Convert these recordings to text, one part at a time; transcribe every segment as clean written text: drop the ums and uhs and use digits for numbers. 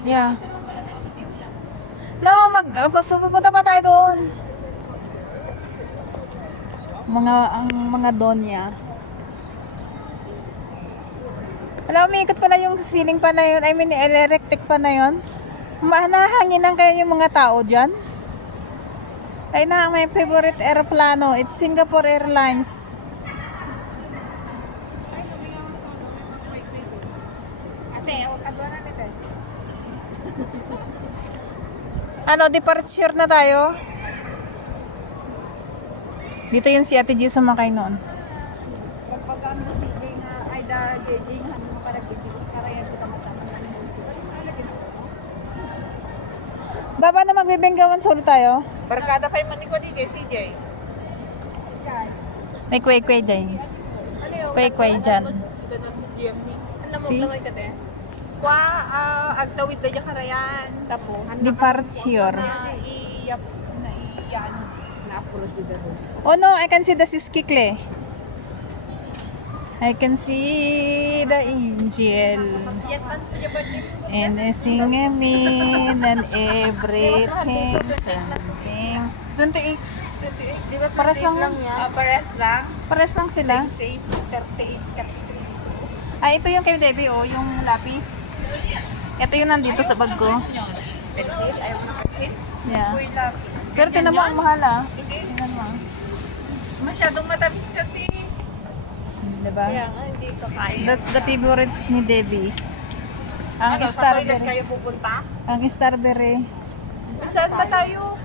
Yeah. No, pupunta pa tayo doon. Ang mga donya. Wala, umiikot pala yung ceiling pa na yun. I mean, electric pa na yun. Nahanginan kaya yung mga tao dyan? Ay na, may favorite aeroplano. It's Singapore Airlines. Ano, departure na tayo? Dito yun si Ate G sumakay noon. Baba na magbibenggawan solo tayo. Barkada kay Maniko di kay CJ. May kway-kway dyan. Kway-kway dyan. Si? Kwa agtawid na dyan karayan. Tapos Departure. iiyap na iyan na apulos di daro. Oh no, I can see the siskikle. I can see the angel. Yet pans pa dyan birthday. And I sing amen and everything. Something. 28. Di ba Pares lang pares lang. Pares lang sila. Same 38. Ah, ito yung kay Debbie, oh, yung lapis. Ito yung nandito sa bag ko. Pencil, ayaw na pencil. Yeah. Uy, lapis. Pero tinan mo, ang mahal ah. Hindi. Tinan mo. Masyadong matamis kasi. Diba? Kaya nga, hindi ko kaya. That's the favorites ni Debbie. Ang Ano, sa toilet Starberry. kayo pupunta? Ang Starberry. Saan ba tayo?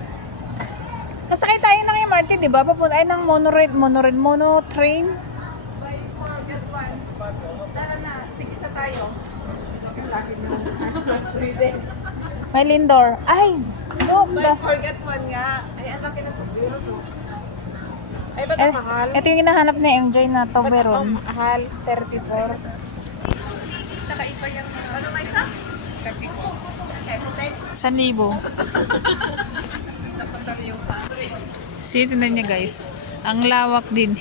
Nasakay tayo ng MRT, di ba? Papunta ay ng monotrain. Tara na, tigisa tayo. May Lindor. Ay! Dogs By ba? forget one nga. Ay, ang laki na Toblerone mo. Ay, ba't ang mahal? Ito yung hinahanap ni MJ na Ba't ang Toblerone. mahal? 34. Tsaka iba yung, ano may isa? 34. 1,000. Dapat na yung pare. See, tingnan niya guys. Ang lawak din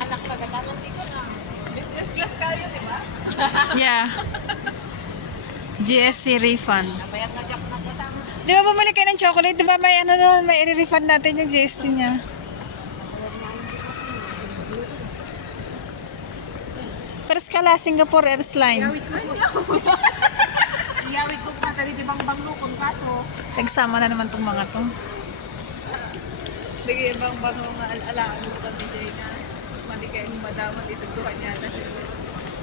Anak na gatanan dito na. Business class kayo, di ba? Yeah. GSC refund. Nabayag nga jak na gatanan. Di ba bumili kayo ng chocolate? Di ba may ano doon? May i-refund natin yung GST niya. Pero skala, Singapore Airlines. Iyawit ko pa, tali di bang banglukon kaso. Nagsama na naman tong mga to. Sige, bang bango nga alalaan mo ka DJ na. Mali kayo ni Madaman, itutukan niya na.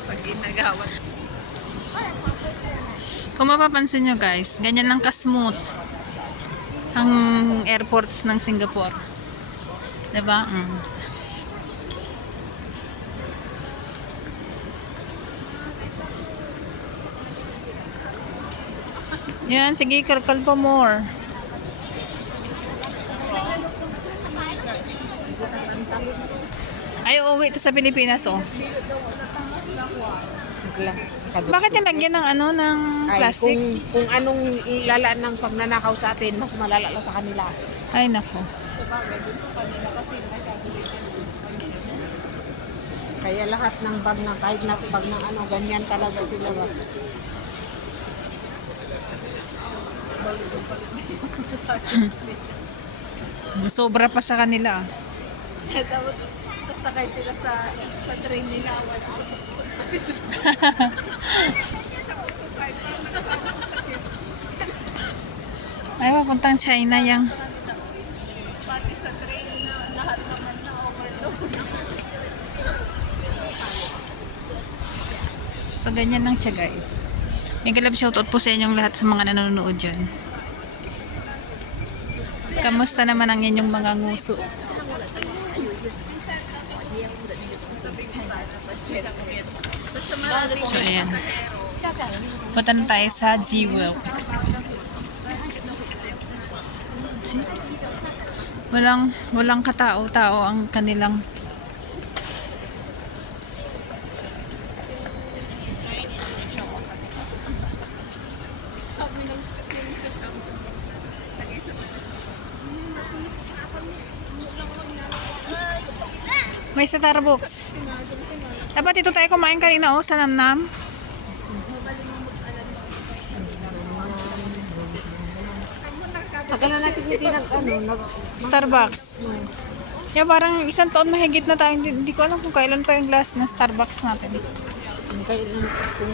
Pag inagawat. Kung mapapansin nyo guys, ganyan lang ka-smooth ang airports ng Singapore. Diba? Yan, sige, kalkal pa more. Ay, uuwi ito sa Pilipinas, oh. Bakit nilagyan ng ano, ng plastic? Kung anong lalaan ng pagnanakaw sa atin, mas malala lang sa kanila. Ay, nako. Kaya lahat ng bag na kahit na bag ng ano, ganyan talaga sila ba. Sobra pa sa kanila. Tapos sasakay sila sa train nila. Tapos sa side pa, nakasama ko sa kid. Ay, papuntang China yang. Pati sa train na lahat naman na overload. So, ganyan lang siya guys. May galab shoutout po sa inyong lahat sa mga nanonood dyan. Kamusta naman ang inyong mga nguso? So, ayan. Punta na tayo sa G-World. See? Walang katao-tao ang kanilang may Starbucks. Dapat ito tayo kumain kanina, oh, sa Namnam. Tagal na natin hindi Starbucks. Yeah, parang isang taon mahigit na tayo. Hindi ko alam kung kailan pa yung last na Starbucks natin. kailan kung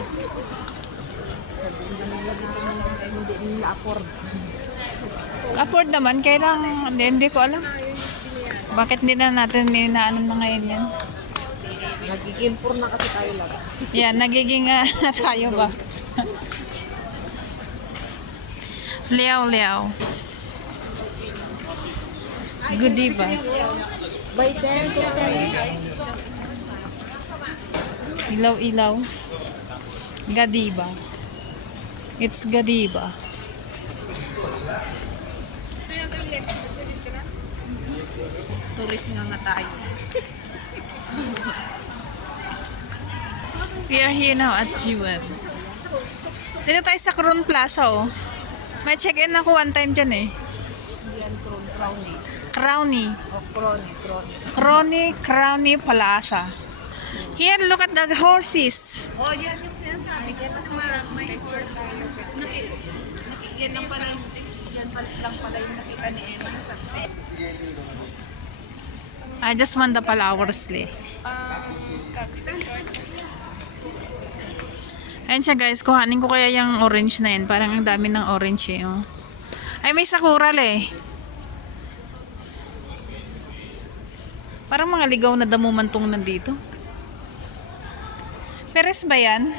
hindi nila afford. Afford naman, kailang hindi ko alam. Bakit hindi na natin inaanon na ngayon yan? Nagiging poor na kasi tayo lang. Yan, nagiging tayo ba? Liaw-liaw. Goodie ba? By 10 to 10. Ilaw-ilaw. Gadiba. It's Gadiba. Tourist nga tayo. We are here now at Jewel. Dito tayo sa Crown Plaza, oh. May check-in ako one time dyan, eh. Hindi yan Crowny. Crowny. O Crowny. Crowny Plaza. Here, look at the horses. Oh, yan yung sinasabi. Yan mas may horse. Yan lang pala yung nakita ni Emma. I just want the flowers, le. Ayan siya, guys. Kuhanin ko kaya yung orange na yan. Parang ang dami ng orange, eh. Oh. Ay, may sakura, le. Parang mga ligaw na damo man tong nandito. Peres ba yan?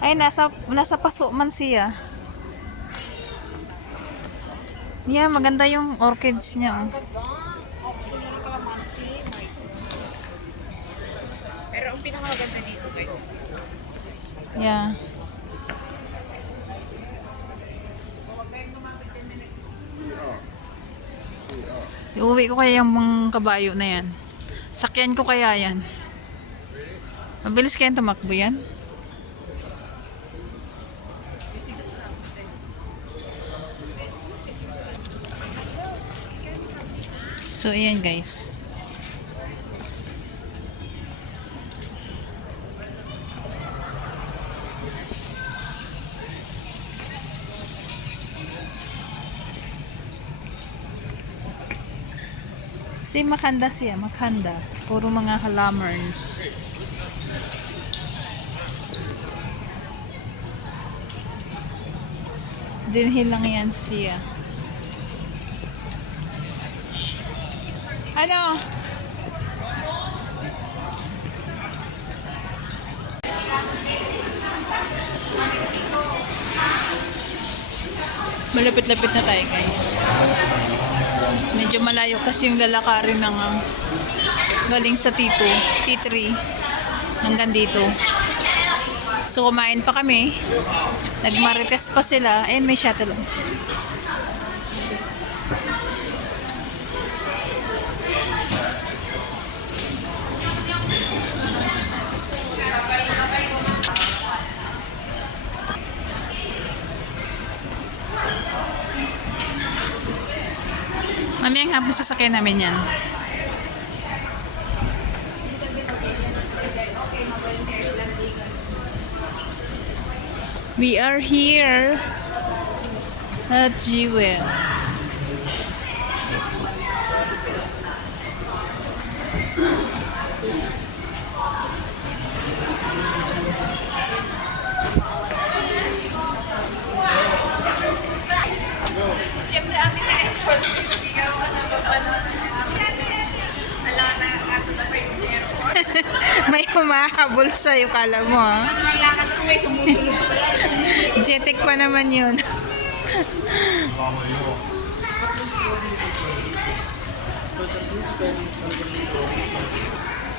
Ay, nasa paso man siya. Yeah, maganda yung orchids niya. Oh. Pero ang pinakamaganda dito, guys. Yeah. Iuwi ko kaya yung mga kabayo na yan. Sakyan ko kaya yan. Mabilis kaya tumakbo yan. So, ayan guys. Si Makanda siya, Makanda. Puro mga halamers. Dinhi lang yan siya. Ano? Malapit-lapit na tayo, guys. Medyo malayo kasi yung lalakarin ng galing sa T3 hanggang dito. So kumain pa kami. Nagmarites pa sila. Ayun, may shuttle. Mamayang hapon sasakyan namin yan. We are here at Jewel. Siyempre, amin na airport. Hindi ka naman napapanood. Alam na ato na pa yung airport. May humahabol sa'yo, kala mo, ha? Ano ang lakad ko may sumusunod pa yan. Jetek pa naman yun.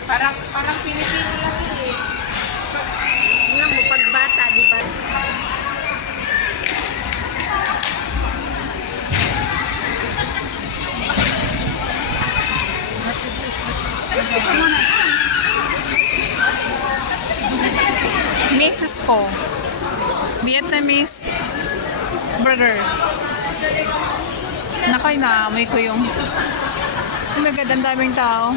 Parang Pilipino lang yun eh. Nga mo, pagbata, di ba? Mrs. Po. Vietnamese burger. Nakay naamoy ko yung oh my God, ang daming tao.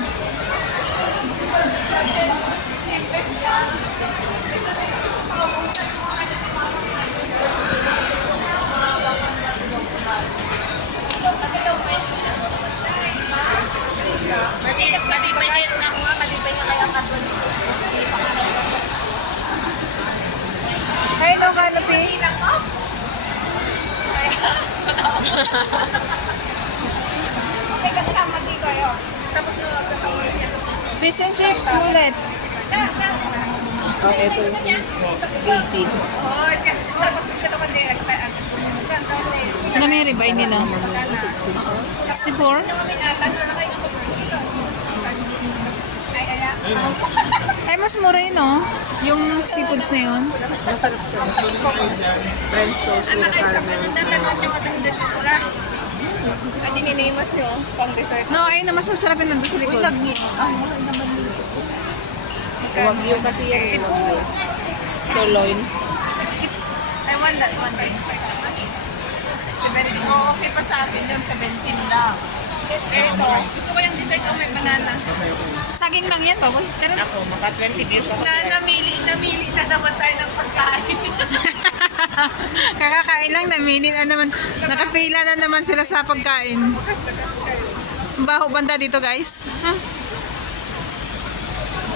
Okay, kasama dito kayo. Tapos no, sasawin niya. Fish and chips ulit. Oh, ito yung 80. Oh, tapos dito naman din. Na may ribeye nila. 64? Ay, mas mura yun, oh. Yung seafoods na yun. Masarap siya. French toast with caramel. Adi ninimas nyo, pang dessert. No, ayun na, mas masarap yun nandun sa likod. Wagyu kasi yan. eh, Wagyu. Sirloin. I want that one. 17. Oh, okay pa sa akin yun, 17 lang. Ito, gusto ko yung dessert o may banana. Saging lang yan, baboy. Pero, Ako, maka 20 views ako. Namili na naman tayo ng pagkain. kakakain lang, naminin na naman. Nakapila na naman sila sa pagkain. Ang baho banda dito, guys. Huh?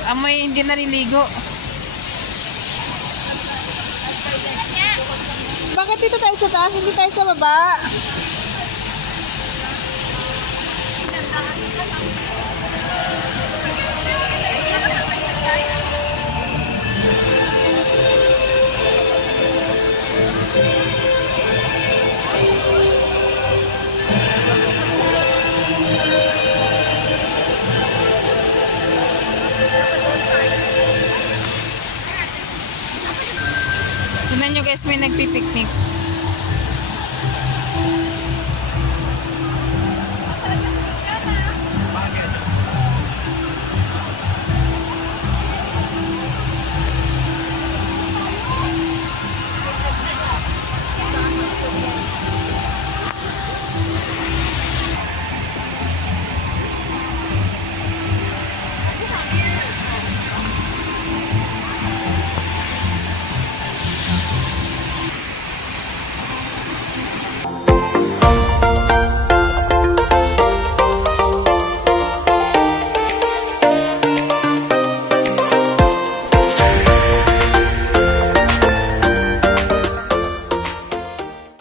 Amoy hindi naliligo. Bakit dito tayo sa taas? Hindi tayo sa baba. Tignan nyo guys, may nagpipiknik.